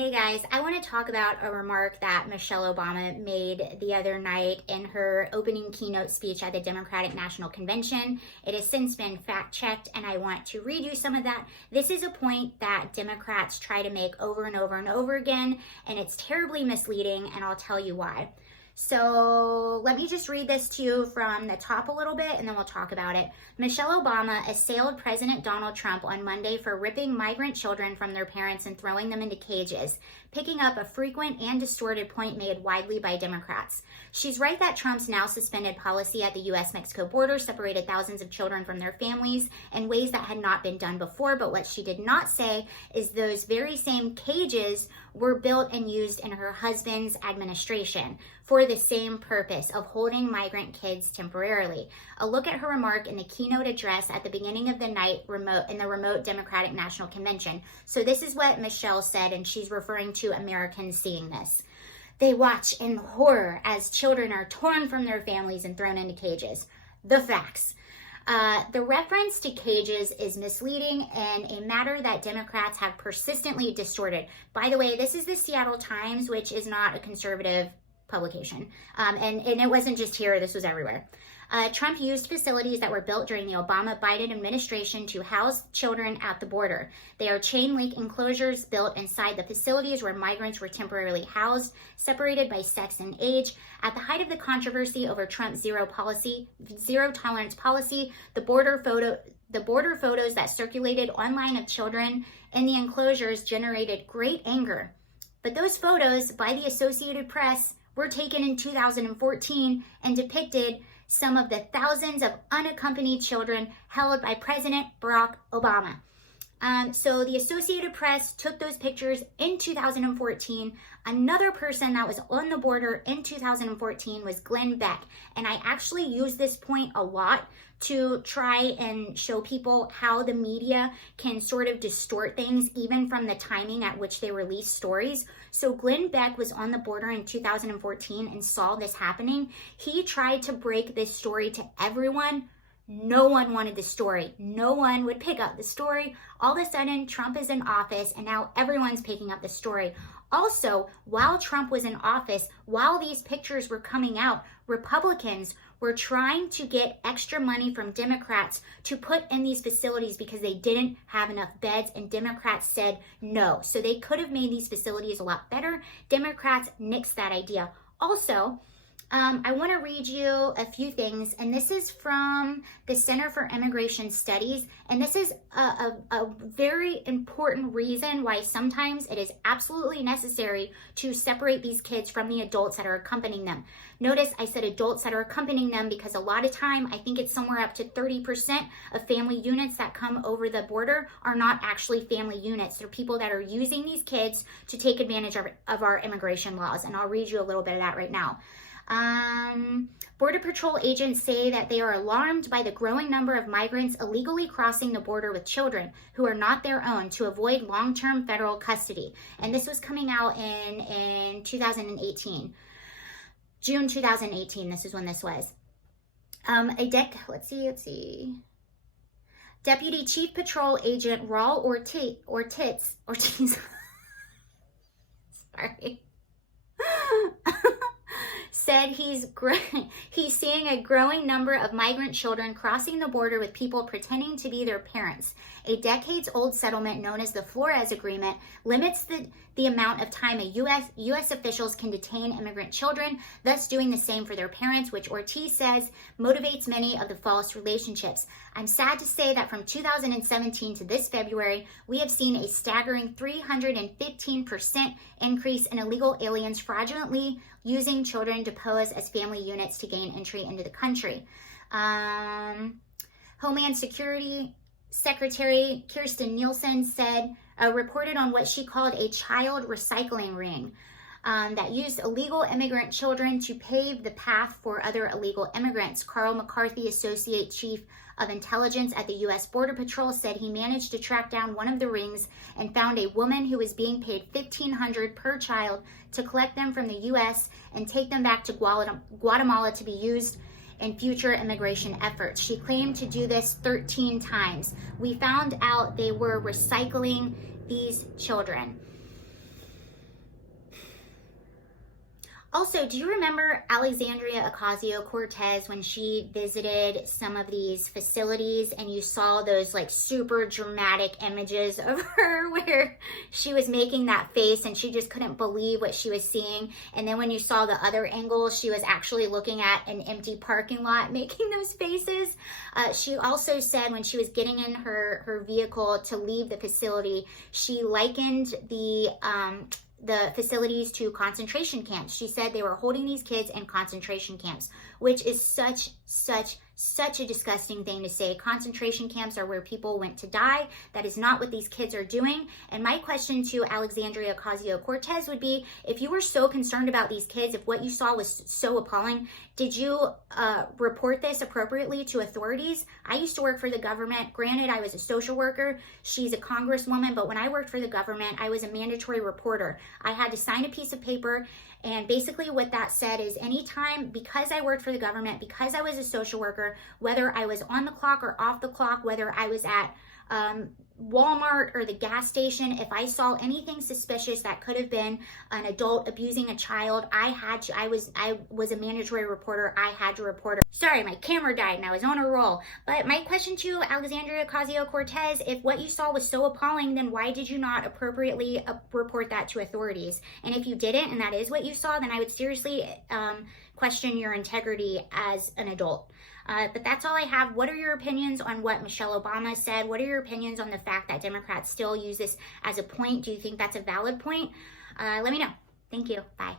Hey guys, I want to talk about a remark that Michelle Obama made the other night in her opening keynote speech at the Democratic National Convention. It has since been fact-checked, and I want to read you some of that. This is a point that Democrats try to make over and over and over again, and it's terribly misleading, and I'll tell you why. So let me just read this to you from the top a little bit, and then we'll talk about it. Michelle Obama assailed President Donald Trump on Monday for ripping migrant children from their parents and throwing them into cages, picking up a frequent and distorted point made widely by Democrats. She's right that Trump's now suspended policy at the U.S.-Mexico border separated thousands of children from their families in ways that had not been done before, but what she did not say is those very same cages were built and used in her husband's administration for the same purpose of holding migrant kids temporarily. A look at her remark in the keynote address at the beginning of the night in the remote Democratic National Convention. So this is what Michelle said, and she's referring to Americans seeing this. They watch in horror as children are torn from their families and thrown into cages. The facts. The reference to cages is misleading and a matter that Democrats have persistently distorted. By the way, this is the Seattle Times, which is not a conservative publication. And it wasn't just here, this was everywhere. Trump used facilities that were built during the Obama-Biden administration to house children at the border. They are chain link enclosures built inside the facilities where migrants were temporarily housed, separated by sex and age. At the height of the controversy over Trump's zero tolerance policy, the border photos that circulated online of children in the enclosures generated great anger. But those photos by the Associated Press were taken in 2014 and depicted some of the thousands of unaccompanied children held by President Barack Obama. So the Associated Press took those pictures in 2014. Another person that was on the border in 2014 was Glenn Beck. And I actually use this point a lot to try and show people how the media can sort of distort things even from the timing at which they release stories. So Glenn Beck was on the border in 2014 and saw this happening. He tried to break this story to everyone. No one wanted the story. No one would pick up the story. All of a sudden, Trump is in office, and now everyone's picking up the story. Also, while Trump was in office, while these pictures were coming out, Republicans were trying to get extra money from Democrats to put in these facilities because they didn't have enough beds, and Democrats said no. So they could have made these facilities a lot better. Democrats nixed that idea. Also, I want to read you a few things, and this is from the Center for Immigration Studies, and this is a very important reason why sometimes it is absolutely necessary to separate these kids from the adults that are accompanying them. Notice I said adults that are accompanying them because a lot of time, I think it's somewhere up to 30% of family units that come over the border are not actually family units. They're people that are using these kids to take advantage of our immigration laws, and I'll read you a little bit of that right now. Border Patrol agents say that they are alarmed by the growing number of migrants illegally crossing the border with children who are not their own to avoid long-term federal custody. And this was coming out in 2018. June 2018, this is when this was. Let's see. Deputy Chief Patrol Agent Raul Ortiz. Sorry. Said he's seeing a growing number of migrant children crossing the border with people pretending to be their parents. A decades-old settlement known as the Flores Agreement limits the amount of time U.S. officials can detain immigrant children, thus doing the same for their parents, which Ortiz says motivates many of the false relationships. I'm sad to say that from 2017 to this February, we have seen a staggering 315% increase in illegal aliens fraudulently using children to pose as family units to gain entry into the country. Homeland Security Secretary Kirstjen Nielsen reported on what she called a child recycling ring that used illegal immigrant children to pave the path for other illegal immigrants. Carl McCarthy, Associate Chief of Intelligence at the U.S. Border Patrol, said he managed to track down one of the rings and found a woman who was being paid $1,500 per child to collect them from the U.S. and take them back to Guatemala to be used in future immigration efforts. She claimed to do this 13 times. We found out they were recycling these children. Also, do you remember Alexandria Ocasio-Cortez when she visited some of these facilities and you saw those like super dramatic images of her where she was making that face and she just couldn't believe what she was seeing? And then when you saw the other angle, she was actually looking at an empty parking lot making those faces. She also said when she was getting in her vehicle to leave the facility, she likened the facilities to concentration camps. She said they were holding these kids in concentration camps, which is such a disgusting thing to say. Concentration camps are where people went to die. That is not what these kids are doing. And my question to Alexandria Ocasio-Cortez would be, if you were so concerned about these kids, if what you saw was so appalling, did you report this appropriately to authorities? I used to work for the government. Granted, I was a social worker. She's a congresswoman, but when I worked for the government, I was a mandatory reporter. I had to sign a piece of paper, and basically what that said is anytime, because I worked for the government, because I was a social worker, whether I was on the clock or off the clock, whether I was at Walmart or the gas station, if I saw anything suspicious that could have been an adult abusing a child, I was a mandatory reporter. I had to report her. Sorry, my camera died and I was on a roll. But my question to Alexandria Ocasio-Cortez, if what you saw was so appalling, then why did you not appropriately report that to authorities? And if you didn't, and that is what you saw, then I would seriously question your integrity as an adult. But that's all I have. What are your opinions on what Michelle Obama said? What are your opinions on the fact that Democrats still use this as a point? Do you think that's a valid point? Let me know. Thank you. Bye.